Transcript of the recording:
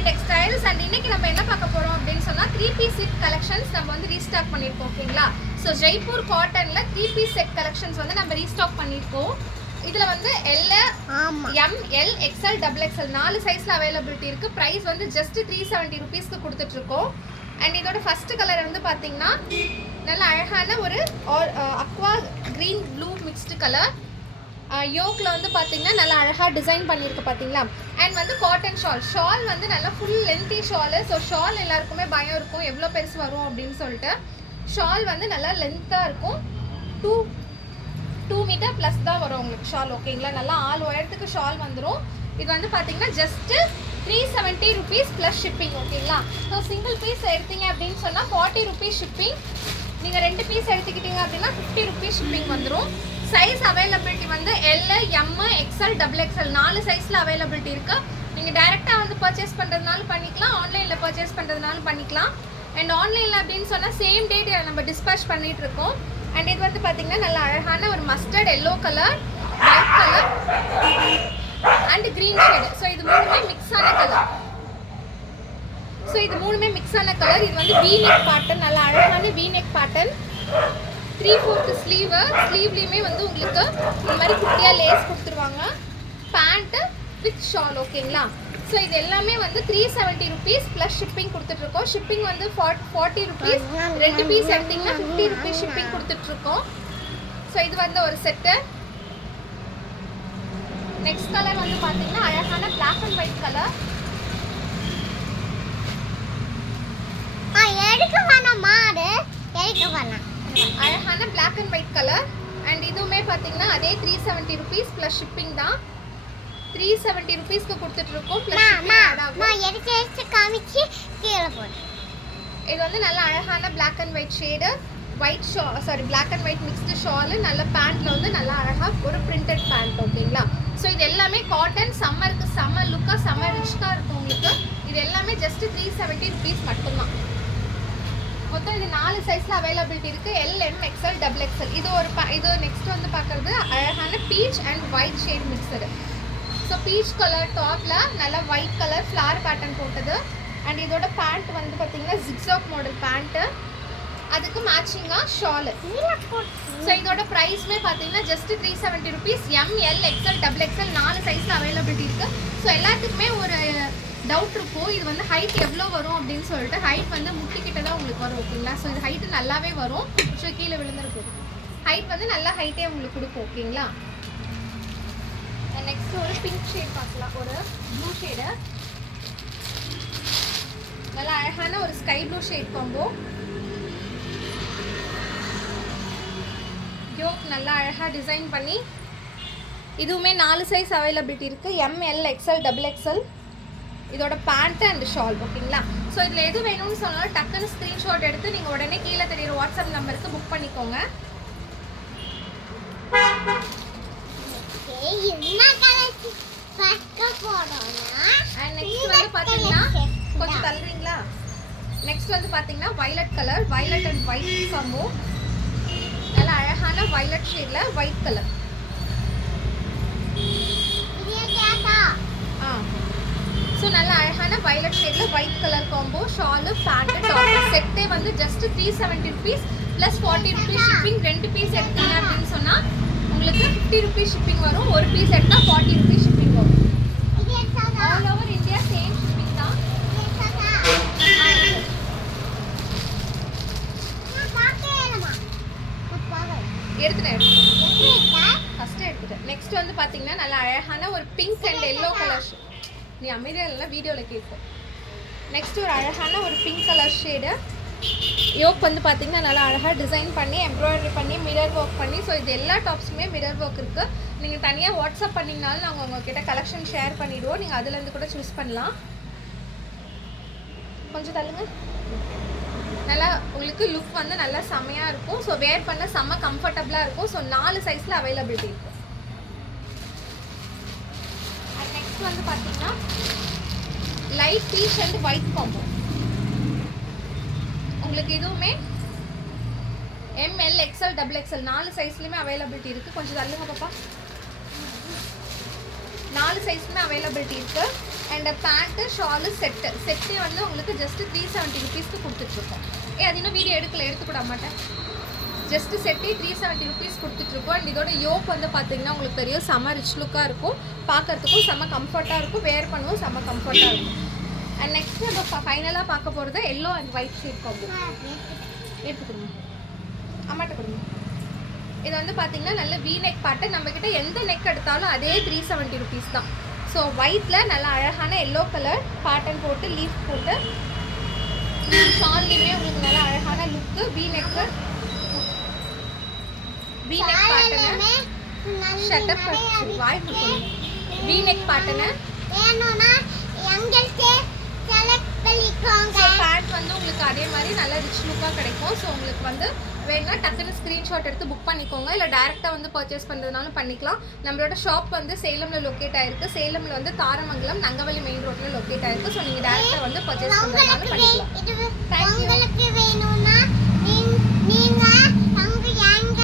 Lakshmi textiles and இன்னைக்கு நம்ம என்ன பார்க்க போறோம் அப்படின்னு சொன்னா 3-piece செட் கலெக்ஷன்ஸ் நம்ம வந்து ரீஸ்டாக் பண்ணிருக்கோம் ஓகேங்களா. ஸோ ஜெய்ப்பூர் காட்டன்ல 3-piece செட் கலெக்ஷன்ஸ் வந்து நம்ம ரீஸ்டாக் பண்ணிருக்கோம். இதுல வந்து L, M, L, XL, XXL 4 சைஸ்ல அவைலபிலிட்டி இருக்கு. பிரைஸ் வந்து ஜஸ்ட் 370 ரூபீஸ்க்கு கொடுத்துட்டு இருக்கோம். அண்ட் இதோட ஃபர்ஸ்ட் கலர் வந்து பாத்தீங்கன்னா நல்ல அழகான ஒரு aqua green blue mixed colour. யோக்ல வந்து பாத்தீங்கன்னா நல்லா அழகா டிசைன் பண்ணிருக்கு பாத்தீங்களா. அண்ட் வந்து காட்டன் ஷால் வந்து நல்லா full lengthy shawl. So shawl எல்லாருக்குமே பயம் இருக்கும் எவ்வளோ பெருசு வரும் அப்படின்னு சொல்லிட்டு. ஷால் வந்து நல்லா லென்த்தாக இருக்கும். 2 மீட்டர் ப்ளஸ் தான் வரும் உங்களுக்கு ஷால் ஓகேங்களா. நல்லா ஆள் உயரத்துக்கு ஷால் வந்துடும். இது வந்து பார்த்தீங்கன்னா ஜஸ்ட்டு 370 ரூபீஸ் ப்ளஸ் ஷிப்பிங் ஓகேங்களா. ஸோ சிங்கிள் பீஸ் எடுத்தீங்க அப்படின்னு சொன்னால் 40 ரூபீஸ் ஷிப்பிங். நீங்கள் 2 பீஸ் எடுத்துக்கிட்டீங்க அப்படின்னா 50 ரூபீஸ் ஷிப்பிங் வந்துடும். சைஸ் அவைலபிலிட்டி வந்து L, M, XL, XXL 4 சைஸில் அவைலபிலிட்டி இருக்குது. நீங்கள் டைரெக்டாக வந்து பர்ச்சேஸ் பண்ணுறதுனாலும் பண்ணிக்கலாம், ஆன்லைனில் பர்ச்சேஸ் பண்ணுறதுனாலும் பண்ணிக்கலாம். அண்ட் ஆன்லைனில் அப்படின்னு சொன்னால் சேம் டேட் நம்ம டிஸ்பேச் பண்ணிகிட்டு இருக்கோம். அண்ட் இது வந்து பார்த்தீங்கன்னா நல்ல அழகான ஒரு mustard yellow colour, white colour and green shade. So இது மூணுமே மிக்ஸான கலர். இது வந்து V-neck பேட்டர்ன், நல்ல அழகான V-neck பேட்டர்ன். 3/4 ஸ்லீவ்லேயுமே வந்து உங்களுக்கு இந்த மாதிரி குட்டியாக லேஸ் கொடுத்துருவாங்க. பேண்ட்டு வித் ஷால் ஓகேங்களா. ஸோ இது எல்லாமே வந்து 370 ரூபீஸ் ப்ளஸ் ஷிப்பிங் கொடுத்துட்ருக்கோம். ஷிப்பிங் வந்து 40 ரூபீஸ். 2 பீஸ் எடுத்திங்கன்னா 50 ரூபீஸ் ஷிப்பிங் கொடுத்துட்ருக்கோம். ஸோ இது வந்து ஒரு செட்டு. நெக்ஸ்ட் கலர் வந்து பார்த்தீங்கன்னா அழகான பிளாக் அண்ட் ஒயிட் கலர். அழகான black and white colour. And இதுவுமே பார்த்தீங்கன்னா அதே 370 ரூபீஸ் ப்ளஸ் ஷிப்பிங் தான். 370 ரூபீஸ்க்கு கொடுத்துட்டு இருக்கோம். இது வந்து நல்ல அழகான black and white shade, black and white mixed shawl. நல்ல பேண்ட்ல வந்து நல்லா அழகாக ஒரு பிரிண்டட் பேண்ட் ஓகேங்களா. ஸோ இது எல்லாமே காட்டன், சம்மருக்கு செம்ம லுக்காக செம்ம ரிச்காக இருக்கும் உங்களுக்கு. இது எல்லாமே ஜஸ்ட் 370 ரூபீஸ் மட்டும்தான். மொத்தம் இது 4 சைஸில் அவைலபிலிட்டி இருக்குது. L, M, XL, XXL. இது நெக்ஸ்ட் வந்து பார்க்குறது அழகான beach and white shade mixed. So peach colour டாப்பில் நல்லா ஒயிட் கலர் ஃப்ளவர் பேட்டர்ன் போட்டது. அண்ட் இதோட பேண்ட் வந்து பார்த்தீங்கன்னா ஜிக்ஸாக் மாடல் பேண்ட்டு, அதுக்கு மேட்சிங்காக ஷாலு. ஸோ இதோட ப்ரைஸ்மே பார்த்தீங்கன்னா just 370 rupees. M, L, XL, XXL 4 சைஸில் அவைலபிலிட்டி இருக்குது. ஸோ எல்லாத்துக்குமே ஒரு டவுட் இருக்கும், இது வந்து ஹைட் எவ்வளோ வரும் அப்படின்னு சொல்லிட்டு. ஹைட் வந்து முட்டிக்கிட்ட தான் உங்களுக்கு வரும் ஓகேங்களா. ஸோ இது ஹைட்டு நல்லாவே வரும். ஸோ கீழே விழுந்துருக்கும். ஹைட் வந்து நல்லா ஹைட்டே உங்களுக்கு கொடுக்கும் ஓகேங்களா. நெக்ஸ்ட் ஒரு பிங்க் ஷேட் பார்க்கலாம், ஒரு ப்ளூ ஷேடு. நல்லா அழகான ஒரு sky blue shade combo. Yoke நல்லா அழகாக டிசைன் பண்ணி. இதுவுமே 4 சைஸ் அவைலபிலிட்டி இருக்குது. M, L, XL, XXL. இதோட பேண்ட் அண்ட் ஷால் ஓகேங்களா. ஸோ இதில் எது வேணும்னு சொன்னாலும் டக்குன்னு ஸ்க்ரீன்ஷாட் எடுத்து நீங்கள் உடனே கீழே தெரியுற வாட்ஸ்அப் நம்பருக்கு புக் பண்ணிக்கோங்க. அண்ட் நெக்ஸ்ட் வந்து பார்த்தீங்கன்னா கொஞ்சம் தள்ளுறீங்களா. நெக்ஸ்ட் வந்து பார்த்தீங்கன்னா violet colour, violet and white combo. நல்லா அழகான வயலட் ஷேடில் ஒயிட் கலர். ஸோ நல்ல அழகான வயலட் ஷேடில் white colour combo. Shawl, pant, top செட்டே வந்து just 370 rupees plus 40 rupees shipping. 2 piece எடுத்தீங்க அப்படின்னு சொன்னால் உங்களுக்கு 50 ரூபீஸ் ஷிப்பிங் வரும். ஒரு பீஸ் எடுத்தால் 40 ரூபீஸ் ஷிப்பிங் வரும். All over India same shipping தான். எடுத்துட்டேன், ஃபஸ்ட்டு எடுத்துட்டேன். நெக்ஸ்ட் வந்து பார்த்தீங்கன்னா நல்லா அழகான ஒரு பிங்க் அண்ட் எல்லோ கலர். நீ அமைதியாக இல்லைனா வீடியோவில் கேட்கும். நெக்ஸ்ட் ஒரு அழகான ஒரு பிங்க் கலர் ஷேடு. யோக் வந்து பார்த்தீங்கன்னா நல்லா அழகாக டிசைன் பண்ணி எம்ப்ராய்டரி பண்ணி மிரர் ஒர்க் பண்ணி. ஸோ இது எல்லா டாப்ஸுமே மிரர் ஒர்க் இருக்குது. நீங்கள் தனியாக வாட்ஸ்அப் பண்ணிங்கனாலும் நாங்கள் உங்கள்கிட்ட கலெக்ஷன் ஷேர் பண்ணிவிடுவோம். நீங்கள் அதுலேருந்து கூட சூஸ் பண்ணலாம். கொஞ்சம் தள்ளுங்க. நல்லா உங்களுக்கு லுக் வந்து நல்லா செம்மையாக இருக்கும். ஸோ வேர் பண்ண செம்ம கம்ஃபர்டபுளாக இருக்கும். ஸோ 4 சைஸில் அவைலபிலிட்டி இருக்குது. அண்ட் நெக்ஸ்ட் வந்து பார்த்தீங்கன்னா light peach and white combo. உங்களுக்கு இதுவுமே M, L, XL, XXL 4 சைஸ்லையுமே அவைலபிலிட்டி இருக்குது. கொஞ்சம் தள்ளுங்க பாப்பா. 4 சைஸ்க்குமே அவைலபிலிட்டி இருக்குது. அண்ட் பேண்ட்டு ஷாலு செட்டே வந்து உங்களுக்கு ஜஸ்ட் 370 ருபீஸ்க்கு கொடுத்துட்ருக்கோம். அது இன்னும் வீடியோ எடுத்துக்கூட மாட்டேன். ஜஸ்ட் செட்டே 370 ருபீஸ் கொடுத்துட்ருக்கோம். அண்ட் இதோட யோக் வந்து பார்த்தீங்கன்னா உங்களுக்கு தெரியும், செம்ம ரிச் லுக்காக இருக்கும், பார்க்குறதுக்கும் செம்ம கம்ஃபர்ட்டாக இருக்கும், வேர் பண்ணவும் செம்ம கம்ஃபர்ட்டாக இருக்கும். அண்ட் நெக்ஸ்ட் நம்ம ஃபைனலாக பார்க்க போகிறது yellow and white shade combo. எடுத்து கொடுங்க, அம்மாட்ட கொடுங்க. இது வந்து பார்த்தீங்கன்னா நல்ல வி நெக் பேட்டர்ன். நம்மக்கிட்ட எந்த நெக் எடுத்தாலும் அதே 370 ருபீஸ் தான். ஸோ ஒயிட்டில் நல்ல அழகான எல்லோ கலர் பேட்டர்ன் போட்டு லீஃப் போட்டு ஷால்லையுமே உங்களுக்கு நல்ல அழகான look V neck V-neck pattern shut up வாய்ப்பு V-neck pattern வேணும்னா எங்களுக்கு செலக்ட் பண்ணிக்கோங்க. பேண்ட் வந்து உங்களுக்கு அதே மாதிரி நல்ல ரிச் லுக்காக கிடைக்கும். ஸோ உங்களுக்கு வந்து வேணும்னா டக்குன்னு ஸ்க்ரீன்ஷாட் எடுத்து புக் பண்ணிக்கோங்க, இல்லை டேரெக்டாக வந்து பர்ச்சேஸ் பண்ணுறதுனாலும் பண்ணிக்கலாம். நம்மளோட ஷாப் வந்து சேலமில் லொக்கேட் ஆயிருக்கு. சேலமில் வந்து தாரமங்கலம் நங்கவள்ளி மெயின் ரோட்டில் லொக்கேட் ஆயிருக்கு. ஸோ நீங்கள் டேரெக்டாக வந்து பர்ச்சேஸ் பண்ணுறதுனாலும் பண்ணிக்கலாம். உங்களுக்கு